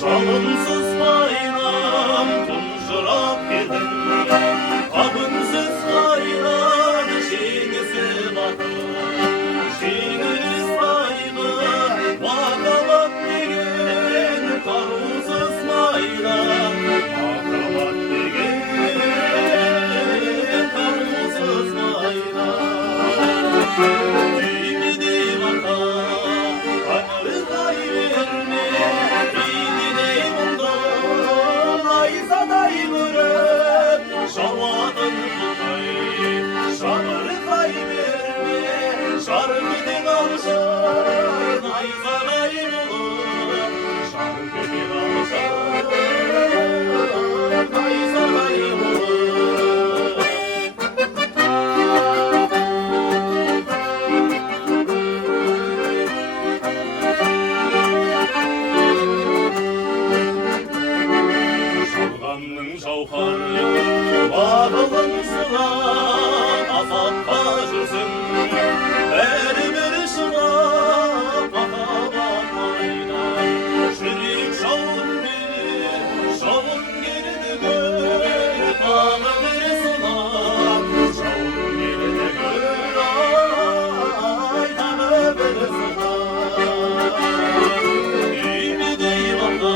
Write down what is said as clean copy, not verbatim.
Şalınsız bayram tunçurak gidin, kabınsız bayram şiinisi bakın. Şiininiz saygı vakabat digin, karunsuz bayram vakabat digin, karunsuz bayram. Dimidi vaka kanı kayverme, şavadın tutay, şamarı kayverme, şarkıdın alşan, ayzanayım olur, şarkıdın alşan, ayzanayım olur. Şurganның жауһары бағылың сылап азапқа жүрсің, бәрібір шыдап махаббат майдан. Жүрек жауынгерді көр, тағы бір сынап, жауынгерді көр, ай, тағы бір сынап. Үймедей бақа